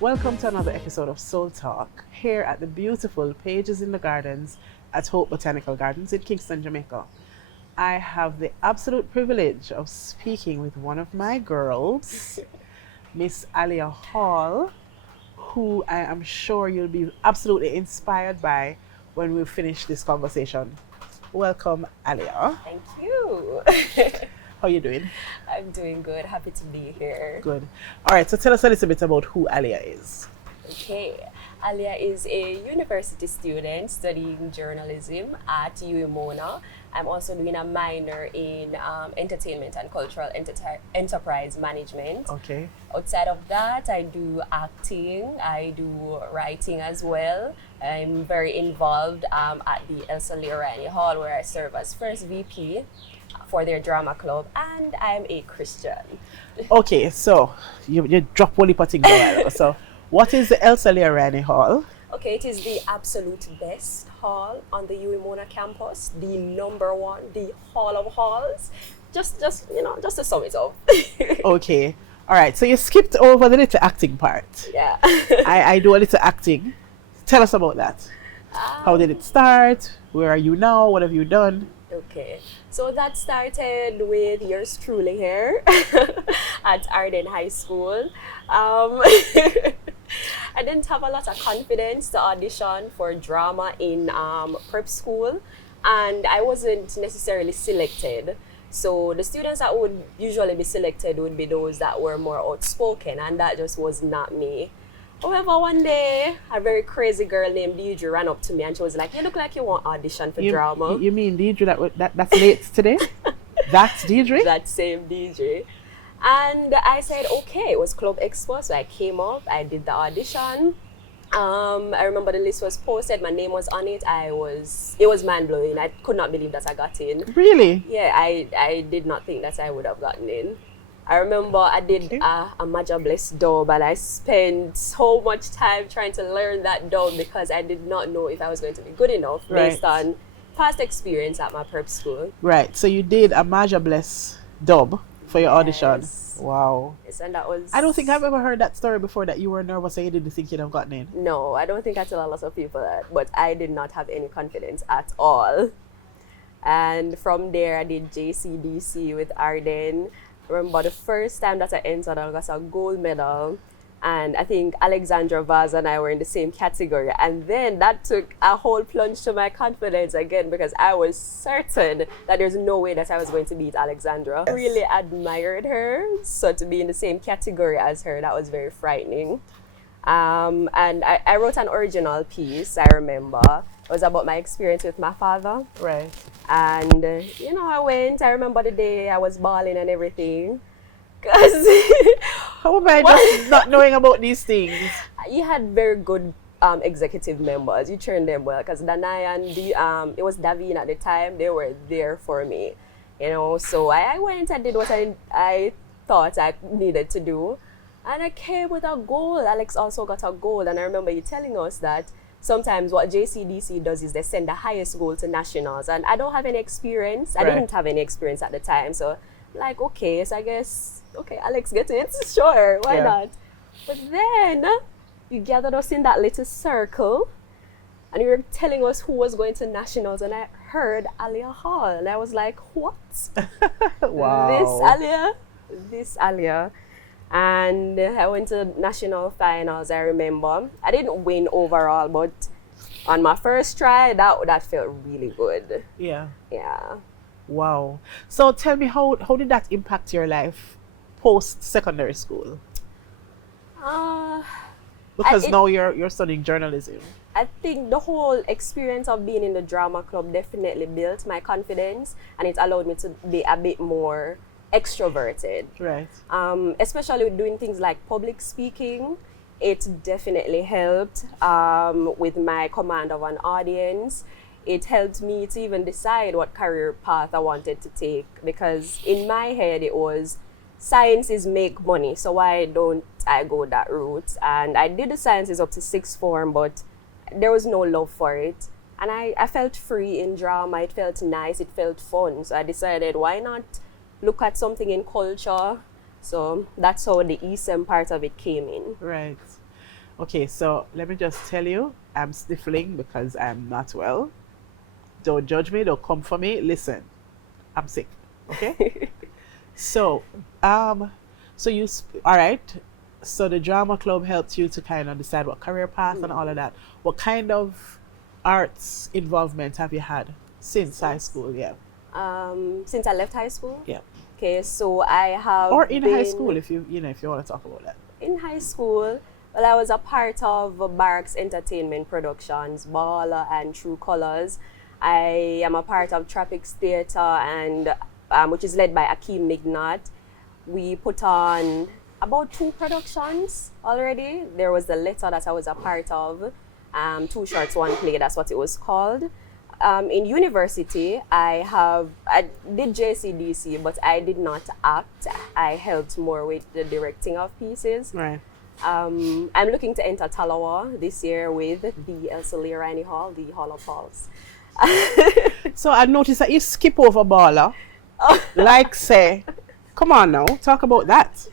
Welcome to another episode of Soul Talk here at the beautiful Pages in the Gardens at Hope Botanical Gardens in Kingston, Jamaica. I have the absolute privilege of speaking with one of my girls, Miss Aliyah Hall, who I am sure you'll be absolutely inspired by when we finish this conversation. Welcome, Aliyah. Thank you. How are you doing? I'm doing good. Happy to be here. Good. All right, so tell us a little bit about who Aliyah is. Okay. Aliyah is a university student studying journalism at UMona. I'm also doing a minor in entertainment and cultural enterprise management. Okay. Outside of that, I do acting, I do writing as well. I'm very involved at the Aliyah Hall, where I serve as first VP for their drama club, and I'm a Christian. Okay, so you drop one thing there. So what is the Aliyah Hall? Okay, it is the absolute best hall on the UMona campus, the number one, the hall of halls. Just to sum it up. Okay, all right. So you skipped over the little acting part. Yeah. I do a little acting. Tell us about that. How did it start? Where are you now? What have you done? Okay, so that started with yours truly here at Arden High School. I didn't have a lot of confidence to audition for drama in prep school, and I wasn't necessarily selected. So the students that would usually be selected would be those that were more outspoken, and that just was not me. However, one day, a very crazy girl named Deidre ran up to me and she was like, "You look like you want audition for drama." You mean Deidre that's late today? That's Deidre? That same Deidre. And I said, okay, it was Club Expo, so I came up, I did the audition. I remember the list was posted, my name was on it. It was mind-blowing. I could not believe that I got in. Really? Yeah, I did not think that I would have gotten in. I remember I did a Maja Bless dub, and I spent so much time trying to learn that dub because I did not know if I was going to be good enough based on past experience at my prep school. Right, so you did a Maja Bless dub for your audition. Yes. Wow. Yes, and that was... I don't think I've ever heard that story before, that you were nervous and you didn't think you'd have gotten in. No, I don't think I tell a lot of people that, but I did not have any confidence at all. And from there, I did JCDC with Arden. I remember the first time that I entered, I got a gold medal. And I think Alexandra Vaz and I were in the same category. And then that took a whole plunge to my confidence again, because I was certain that there's no way that I was going to beat Alexandra. I really admired her. So to be in the same category as her, that was very frightening. And I wrote an original piece, I remember. It was about my experience with my father. Right. And, I remember the day I was bawling and everything. Because how am I just not knowing about these things? You had very good executive members. You trained them well, because Danai and it was Davine at the time. They were there for me, So I went and did what I thought I needed to do, and I came with a goal. Alex also got a goal, and I remember you telling us that sometimes what JCDC does is they send the highest goal to nationals, and I don't have any experience. I didn't have any experience at the time, so like, okay, so I guess, okay, Alex, get it, sure, why not? But then you gathered us in that little circle and you were telling us who was going to nationals, and I heard Aliyah Hall, and I was like, what? Wow. This Aliyah. And I went to national finals, I remember. I didn't win overall, but on my first try, that felt really good. Yeah. Yeah. Wow. So tell me, how did that impact your life post-secondary school? Because now you're studying journalism. I think the whole experience of being in the drama club definitely built my confidence, and it allowed me to be a bit more extroverted. Right. Especially with doing things like public speaking. It definitely helped with my command of an audience. It helped me to even decide what career path I wanted to take, because in my head it was sciences make money, so why don't I go that route? And I did the sciences up to sixth form, but there was no love for it. And I felt free in drama. It felt nice, it felt fun. So I decided, why not look at something in culture? So that's how the ESM part of it came in. Right. Okay, so let me just tell you, I'm sniffling because I'm not well. Don't judge me, don't come for me. Listen, I'm sick. Okay? So, all right. So the drama club helped you to kind of decide what career path and all of that. What kind of arts involvement have you had since high school? Yeah. Since I left high school. Yeah. Okay, so I have Or in high been school if if you want to talk about that. in high school. Well, I was a part of Barracks Entertainment Productions, Baller and True Colors. I am a part of Tropics Theatre, and which is led by Akeem Mignat. We put on about 2 productions already. There was The Letter that I was a part of, 2 shorts, 1 play, that's what it was called. In university, I did JCDC, but I did not act. I helped more with the directing of pieces. Right. I'm looking to enter Talawa this year with the Aliyah Hall, the Hall of Halls. So I noticed that you skip over Baller. Like say, come on now, talk about that.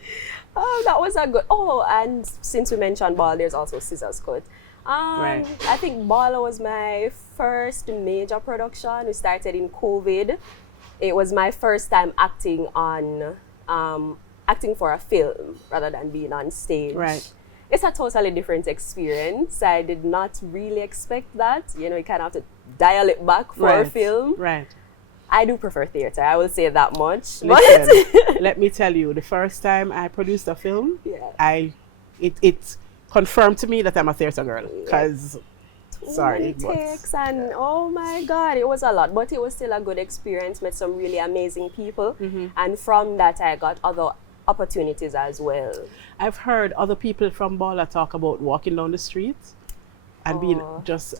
Oh, that was a good. Oh, and since we mentioned Ball, there's also Scissors Cut. Right. I think Baller was my first major production. We started in COVID. It was my first time acting for a film rather than being on stage. Right. It's a totally different experience. I did not really expect that. You know, you kind of have to dial it back for a film. Right. I do prefer theater, I will say that much. Listen, let me tell you, the first time I produced a film, Yeah. it confirmed to me that I'm a theater girl. Because, sorry. Takes and oh my God, it was a lot, but it was still a good experience. Met some really amazing people, and from that I got other opportunities as well. I've heard other people from Baller talk about walking down the street and being just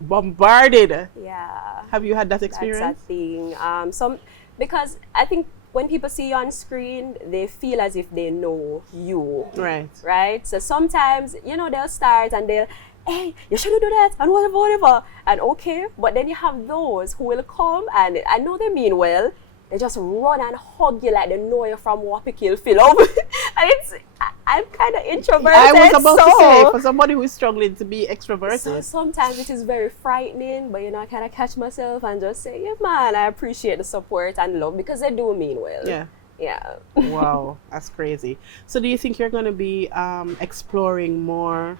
bombarded. Yeah. Have you had that experience? That's a thing. Because I think when people see you on screen, they feel as if they know you. Right. Right? So sometimes, they'll start and they'll, hey, you shouldn't do that, and whatever. And okay, but then you have those who will come, and I know they mean well, they just run and hug you like they know you from Wapikill film. And I'm kind of introverted. I was about to say, for somebody who is struggling to be extroverted. So sometimes it is very frightening, but I kind of catch myself and just say, yeah, man, I appreciate the support and love, because they do mean well. Yeah. Yeah. Wow, that's crazy. So do you think you're going to be exploring more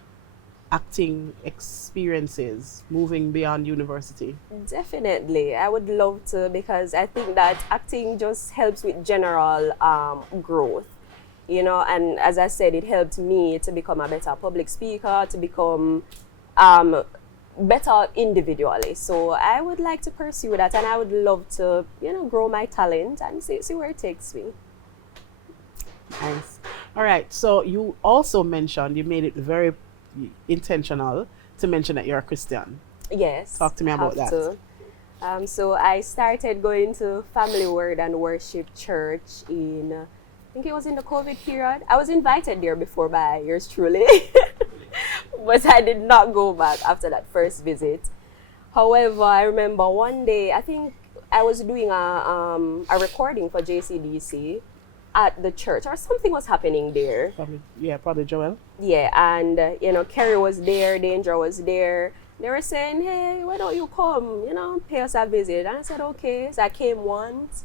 acting experiences moving beyond university? Definitely. I would love to, because I think that acting just helps with general growth. And as I said, it helped me to become a better public speaker, to become better individually. So I would like to pursue that, and I would love to, grow my talent and see where it takes me. Nice. All right. So you also mentioned, you made it very intentional to mention that you're a Christian. Yes. Talk to me about that. So I started going to Family Word and Worship Church I think it was in the COVID period. I was invited there before by yours truly, but I did not go back after that first visit. However, I remember one day, I think I was doing a recording for JCDC at the church, or something was happening there. Probably Joel. Yeah, and Kerry was there, Danger was there. They were saying, hey, why don't you come, pay us a visit? And I said, okay. So I came once.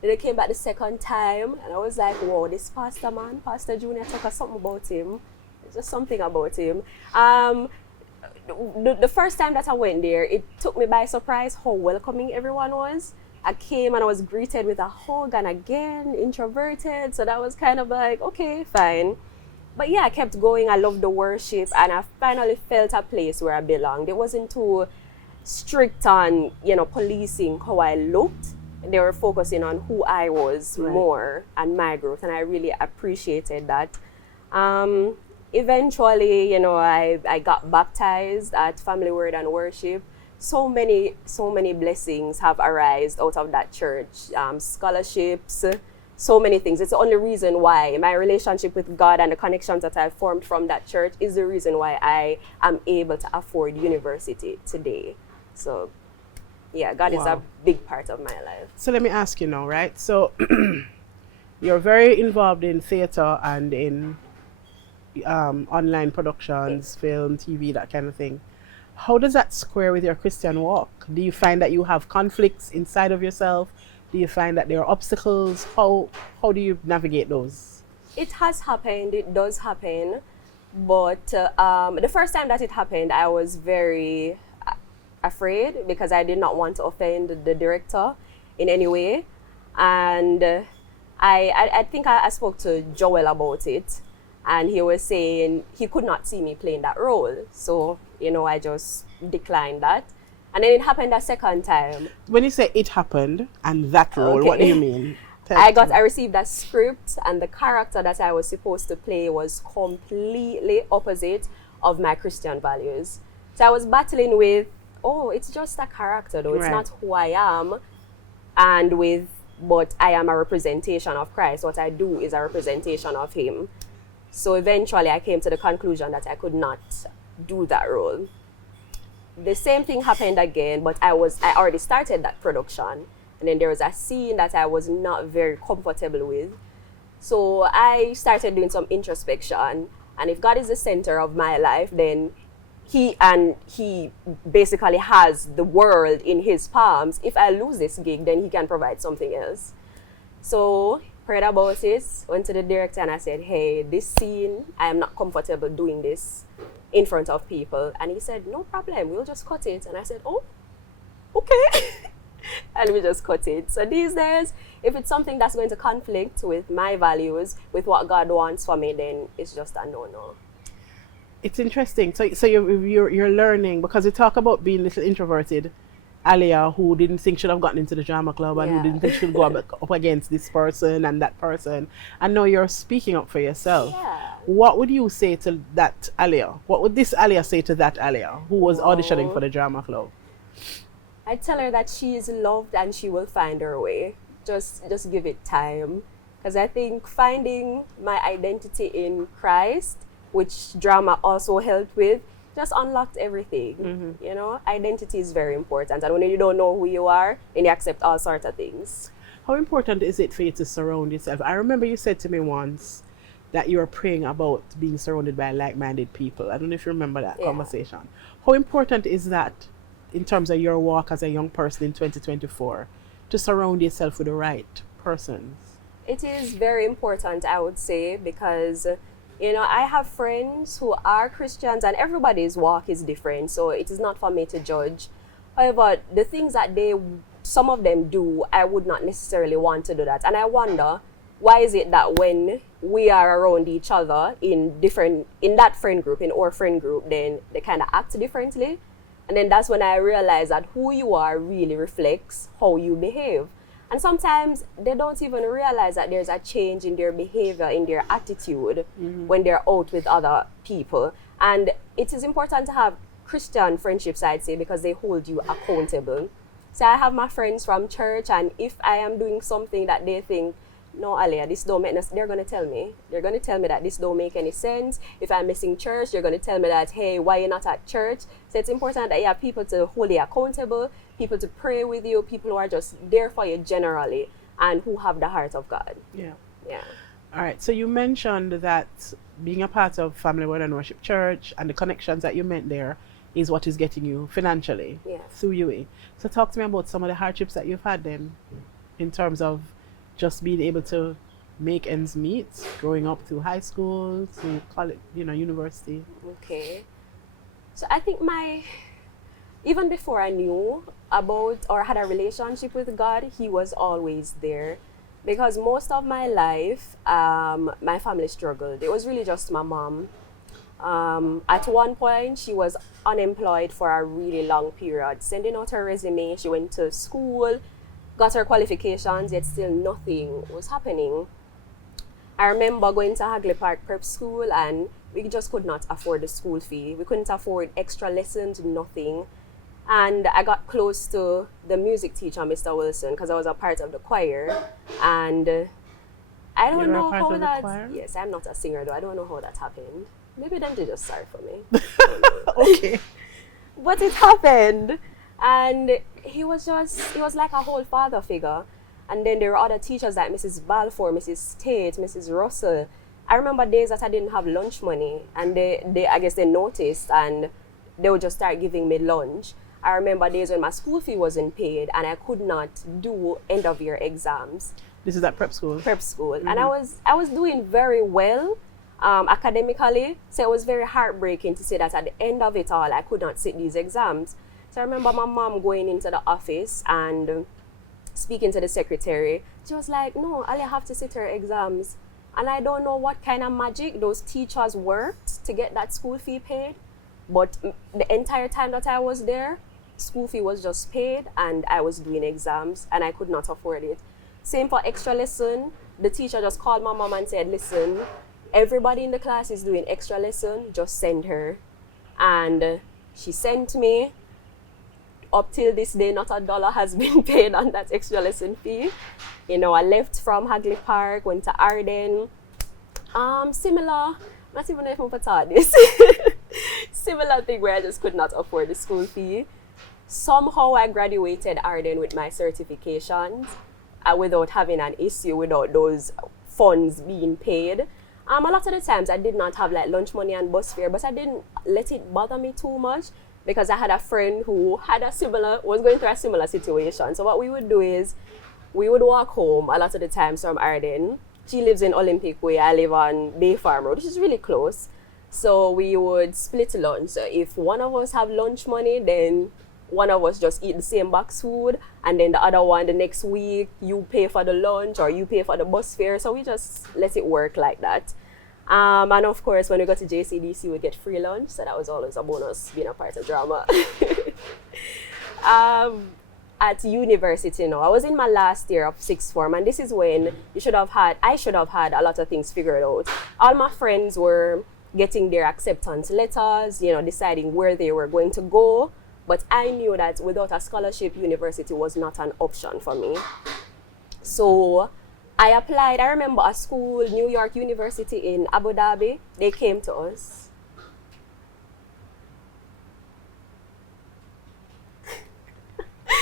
Then I came back the second time, and I was like, wow, this pastor man, Pastor Junior, talk us something about him. It's just something about him. The first time that I went there, it took me by surprise how welcoming everyone was. I came and I was greeted with a hug, and again, introverted. So that was kind of like, okay, fine. But yeah, I kept going. I loved the worship, and I finally felt a place where I belonged. It wasn't too strict on, policing how I looked. They were focusing on who I was more and my growth, and I really appreciated that. Eventually, I got baptized at Family Word and Worship. So many blessings have arisen out of that church. Scholarships, so many things. It's the only reason why my relationship with God and the connections that I've formed from that church is the reason why I am able to afford university today. So yeah, God is a big part of my life. So let me ask you now, right? So you're very involved in theater and in online productions, film, TV, that kind of thing. How does that square with your Christian walk? Do you find that you have conflicts inside of yourself? Do you find that there are obstacles? How do you navigate those? It has happened, it does happen, but the first time that it happened, I was very afraid because I did not want to offend the director in any way. And I think I spoke to Joel about it, and he was saying he could not see me playing that role. So, I just declined that. And then it happened a second time. When you say it happened and that role, Okay. what do you mean? I received a script, and the character that I was supposed to play was completely opposite of my Christian values. So I was battling with, it's just a character though, it's Right. not who I am, but I am a representation of Christ. What I do is a representation of him. So eventually I came to the conclusion that I could not do that role. The same thing happened again, but I already started that production. And then there was a scene that I was not very comfortable with. So I started doing some introspection. And if God is the center of my life, then he basically has the world in his palms. If I lose this gig, then he can provide something else. So prayed about it, went to the director and I said, hey, this scene, I am not comfortable doing this in front of people. And he said, no problem, we'll just cut it. And I said, oh, okay. And we just cut it. So these days, if it's something that's going to conflict with my values, with what God wants for me, then it's just a no-no. It's interesting. So you're learning, because you talk about being a little introverted. Aliyah, who didn't think should have gotten into the drama club and who Yeah. didn't think should go up against this person and that person, and now you're speaking up for yourself. Yeah. What would you say to that Aliyah? What would this Aliyah say to that Aliyah who was auditioning for the drama club? I tell her that she is loved and she will find her way. Just give it time. Because I think finding my identity in Christ, which drama also helped with, just unlocked everything. Identity is very important. And when you don't know who you are, then you accept all sorts of things. How important is it for you to surround yourself? I remember you said to me once that you were praying about being surrounded by like-minded people. I don't know if you remember that conversation. How important is that in terms of your walk as a young person in 2024, to surround yourself with the right persons? It is very important, I would say, because I have friends who are Christians and everybody's walk is different, so it is not for me to judge. However, the things that some of them do, I would not necessarily want to do that. And I wonder, why is it that when we are around each other in that friend group, in our friend group, then they kind of act differently? And then that's when I realized that who you are really reflects how you behave. And sometimes they don't even realize that there's a change in their behavior, in their attitude when they're out with other people. And it is important to have Christian friendships, I'd say, because they hold you accountable. So I have my friends from church, and if I am doing something that they think, no, Aliyah, this don't make sense, they're going to tell me. They're going to tell me that this don't make any sense. If I'm missing church, they're going to tell me that, hey, why you're not at church? So it's important that you have people to hold you accountable, people to pray with you, people who are just there for you generally, and who have the heart of God. Yeah. Yeah. All right. So you mentioned that being a part of Family Word and Worship Church and the connections that you meant there is what is getting you financially through UA. So talk to me about some of the hardships that you've had then, in terms of just being able to make ends meet, growing up through high school, through college, university. Okay. So I think even before I knew about or had a relationship with God, he was always there. Because most of my life, my family struggled. It was really just my mom. At one point, she was unemployed for a really long period, sending out her resume. She went to school, got her qualifications, yet still nothing was happening. I remember going to Hagley Park Prep School, and we just could not afford the school fee. We couldn't afford extra lessons, nothing. And I got close to the music teacher, Mr. Wilson, because I was a part of the choir. And I don't know how that... Yes, I'm not a singer though. I don't know how that happened. Maybe them they just sorry for me. Okay. But it happened. And he was like a whole father figure. And then there were other teachers like Mrs. Balfour, Mrs. Tate, Mrs. Russell. I remember days that I didn't have lunch money, and I guess they noticed, and they would just start giving me lunch. I remember days when my school fee wasn't paid and I could not do end of year exams. This is at prep school. Prep school. And I was doing very well academically. So it was very heartbreaking to say that at the end of it all, I could not sit these exams. So I remember my mom going into the office and speaking to the secretary. She was like, no, Aliyah have to sit her exams. And I don't know what kind of magic those teachers worked to get that school fee paid. But the entire time that I was there, school fee was just paid and I was doing exams and I could not afford it. Same for extra lesson. The teacher just called my mom and said, listen, everybody in the class is doing extra lesson, just send her. And she sent me. Up till this day, not $1 has been paid on that extra lesson fee. You know, I left from Hagley Park, went to Arden. Similar, not even if I taught this. Similar thing where I just could not afford the school fee. Somehow I graduated Arden with my certifications without having an issue, without those funds being paid. A lot of the times I did not have like lunch money and bus fare, but I didn't let it bother me too much because I had a friend who was going through a similar situation. So what we would do is we would walk home a lot of the times from Arden. She lives in Olympic Way, I live on Bay Farm Road, which is really close. So we would split lunch. So if one of us have lunch money, then one of us just eat the same box food, and then the other one the next week, you pay for the lunch or you pay for the bus fare. So we just let it work like that. And of course, when we got to JCDC, we get free lunch. So that was always a bonus being a part of drama. At university now, I was in my last year of sixth form, and this is when I should have had a lot of things figured out. All my friends were getting their acceptance letters, deciding where they were going to go. But I knew that without a scholarship, university was not an option for me. So I applied. I remember a school, New York University in Abu Dhabi. They came to us.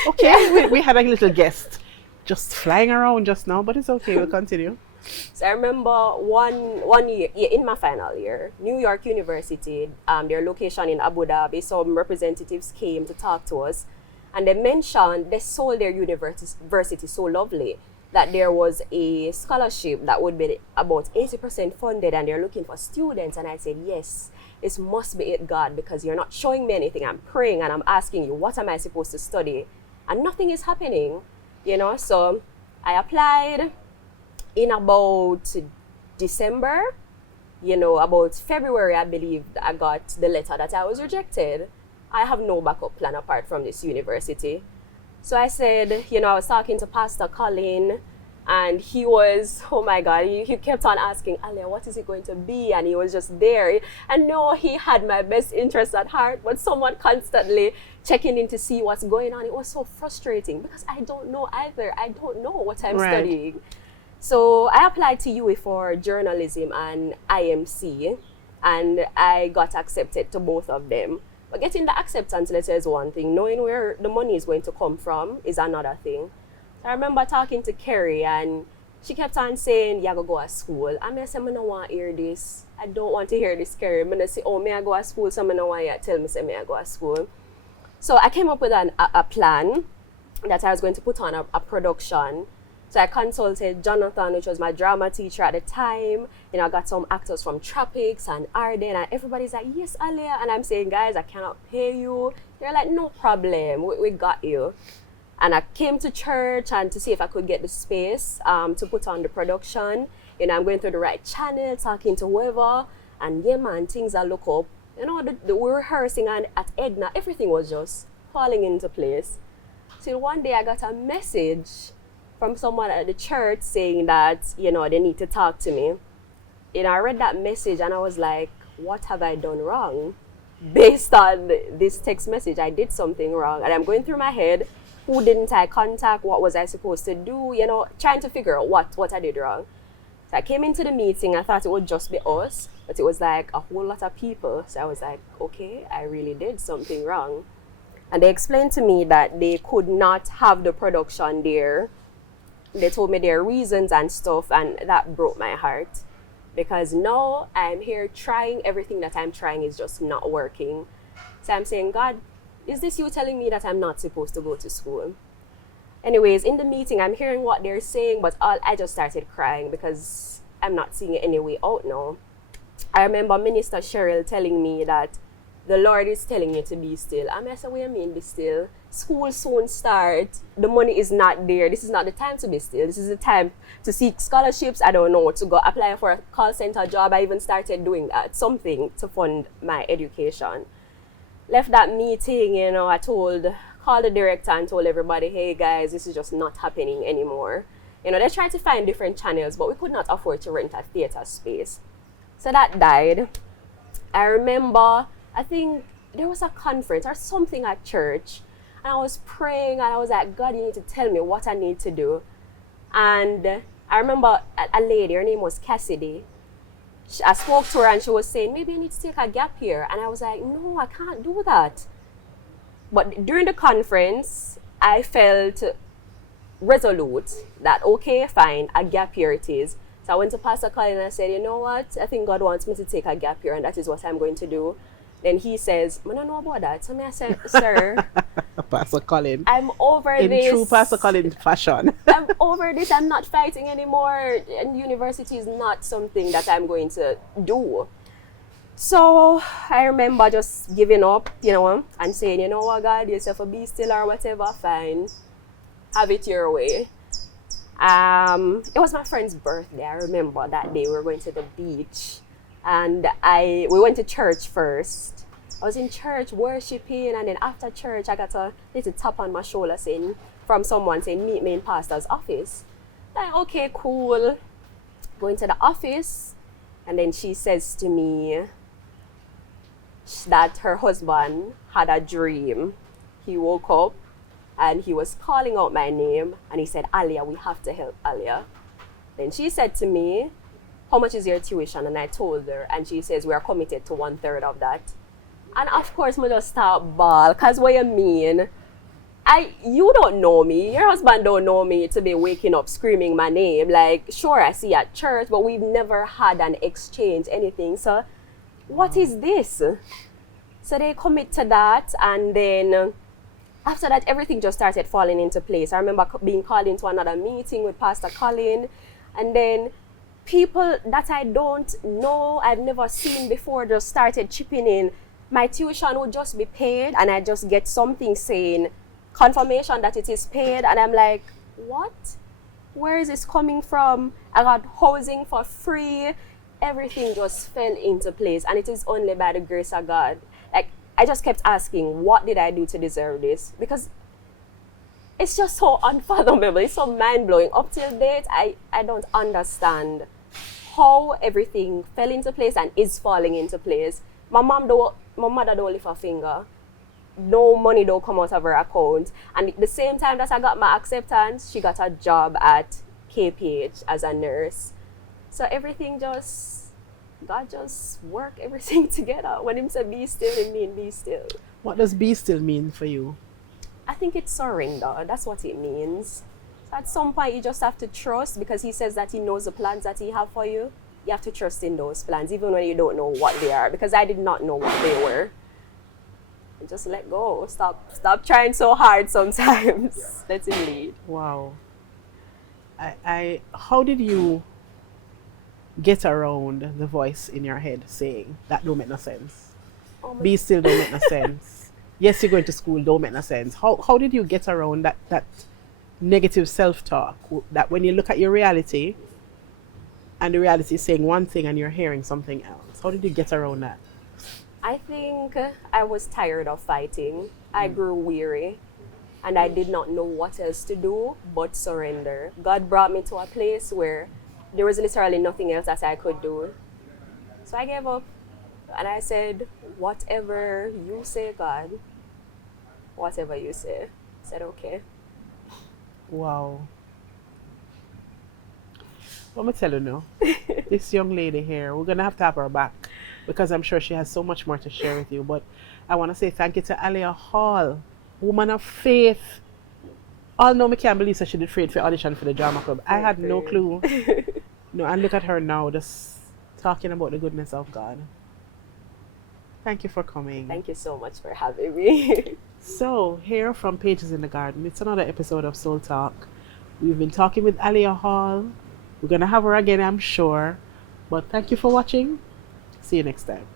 Okay, we had a little guest just flying around just now, but it's okay, we'll continue. So I remember one year, in my final year, New York University, their location in Abu Dhabi, some representatives came to talk to us, and they sold their university so lovely that there was a scholarship that would be about 80% funded, and they're looking for students. And I said, yes, this must be it, God, because you're not showing me anything. I'm praying and I'm asking you, what am I supposed to study? And nothing is happening, So I applied. In about December, about February, I believe, I got the letter that I was rejected. I have no backup plan apart from this university. So I said, I was talking to Pastor Colin, and he was, oh my God, he kept on asking, Aliyah, what is it going to be? And he was just there. And no, he had my best interest at heart, but someone constantly checking in to see what's going on. It was so frustrating because I don't know either. I don't know what I'm studying. So I applied to UWI for journalism and IMC, and I got accepted to both of them. But getting the acceptance letter is one thing. Knowing where the money is going to come from is another thing. So I remember talking to Kerry, and she kept on saying, "You go to school." And I said, "I don't want to hear this. I don't want to hear this, Kerry." I'm say, "Oh, may I go to school?" So I don't want you to tell me, say, "May I go to school?" So I came up with a plan that I was going to put on a production. So I consulted Jonathan, which was my drama teacher at the time. I got some actors from Tropics and Arden, and everybody's like, "Yes, Aliyah." And I'm saying, "Guys, I cannot pay you." They're like, "No problem, we got you." And I came to church and to see if I could get the space to put on the production. I'm going through the right channel, talking to whoever, and yeah, man, things are look up. We're rehearsing, and at Edna, everything was just falling into place. So one day I got a message from someone at the church saying that, they need to talk to me. I read that message and I was like, what have I done wrong? Based on this text message, I did something wrong. And I'm going through my head, who didn't I contact? What was I supposed to do? Trying to figure out what I did wrong. So I came into the meeting, I thought it would just be us, but it was like a whole lot of people. So I was like, okay, I really did something wrong. And they explained to me that they could not have the production there. They told me their reasons and stuff, and that broke my heart because now I'm here trying, everything that I'm trying is just not working. So I'm saying, God, is this you telling me that I'm not supposed to go to school? Anyways, in the meeting, I'm hearing what they're saying, but I just started crying because I'm not seeing any way out now. I remember Minister Cheryl telling me that the Lord is telling you to be still. I said, what do you mean be still? School soon start. The money is not there. This is not the time to be still. This is the time to seek scholarships. I don't know, to go apply for a call center job. I even started doing that, something to fund my education. Left that meeting, I called the director and told everybody, hey guys, this is just not happening anymore. They tried to find different channels, but we could not afford to rent a theater space. So that died. I remember, I think there was a conference or something at church, and I was praying and I was like, God, you need to tell me what I need to do. And I remember a lady, her name was Cassidy. I spoke to her and she was saying, maybe I need to take a gap year. And I was like, no, I can't do that. But during the conference, I felt resolute that, okay, fine, a gap year it is. So I went to Pastor Colin and I said, you know what? I think God wants me to take a gap year and that is what I'm going to do. Then he says, I don't know about that. So I said, sir, Pastor Colin. I'm over in this. In true Pastor Colin fashion. I'm over this. I'm not fighting anymore. And university is not something that I'm going to do. So I remember just giving up, and saying, you know what, God, yourself a be still or whatever, fine. Have it your way. It was my friend's birthday. I remember that day we were going to the beach. And we went to church first. I was in church worshiping, and then after church, I got a little tap on my shoulder from someone saying, meet me in pastor's office. Like, okay, cool. Going to the office, and then she says to me that her husband had a dream. He woke up, and he was calling out my name, and he said, Aliyah, we have to help Aliyah. Then she said to me, how much is your tuition? And I told her, and she says, we are committed to 1/3 of that. And of course, I just start bawl, because what you mean? You don't know me, your husband don't know me to be waking up screaming my name. Like, sure, I see at church, but we've never had an exchange, anything. So, what is this? So they commit to that, and then after that, everything just started falling into place. I remember being called into another meeting with Pastor Colin, and then people that I don't know, I've never seen before, just started chipping in. My tuition would just be paid, and I just get something saying, confirmation that it is paid, and I'm like, what? Where is this coming from? I got housing for free. Everything just fell into place, and it is only by the grace of God. Like, I just kept asking, what did I do to deserve this? Because it's just so unfathomable. It's so mind-blowing. Up till date, I don't understand how everything fell into place and is falling into place. My mother don't lift a finger. No money don't come out of her account. And at the same time that I got my acceptance, she got a job at KPH as a nurse. So everything God just work everything together. When him say be still, it mean be still. What does be still mean for you? I think it's surrender. That's what it means. So at some point, you just have to trust, because he says that he knows the plans that he have for you. You have to trust in those plans, even when you don't know what they are, because I did not know what they were. And just let go. Stop trying so hard sometimes. Let him lead. Wow. How did you get around the voice in your head saying that don't make no sense? Be still don't make no sense. Yes, you're going to school don't make no sense. How did you get around that negative self-talk, that when you look at your reality and the reality is saying one thing and you're hearing something else? How did you get around that? I think I was tired of fighting. I grew weary, and I did not know what else to do but surrender. God brought me to a place where there was literally nothing else that I could do. So I gave up, and I said, whatever you say, God, whatever you say. I said, okay. Wow. Let me tell you now, this young lady here, we're going to have her back, because I'm sure she has so much more to share with you. But I want to say thank you to Aliyah Hall, woman of faith. All know me can't believe that she did afraid for audition for the drama club. I had no clue. No, and look at her now, just talking about the goodness of God. Thank you for coming. Thank you so much for having me. So, here from Pages in the Garden, it's another episode of Soul Talk. We've been talking with Aliyah Hall. We're going to have her again, I'm sure. But thank you for watching. See you next time.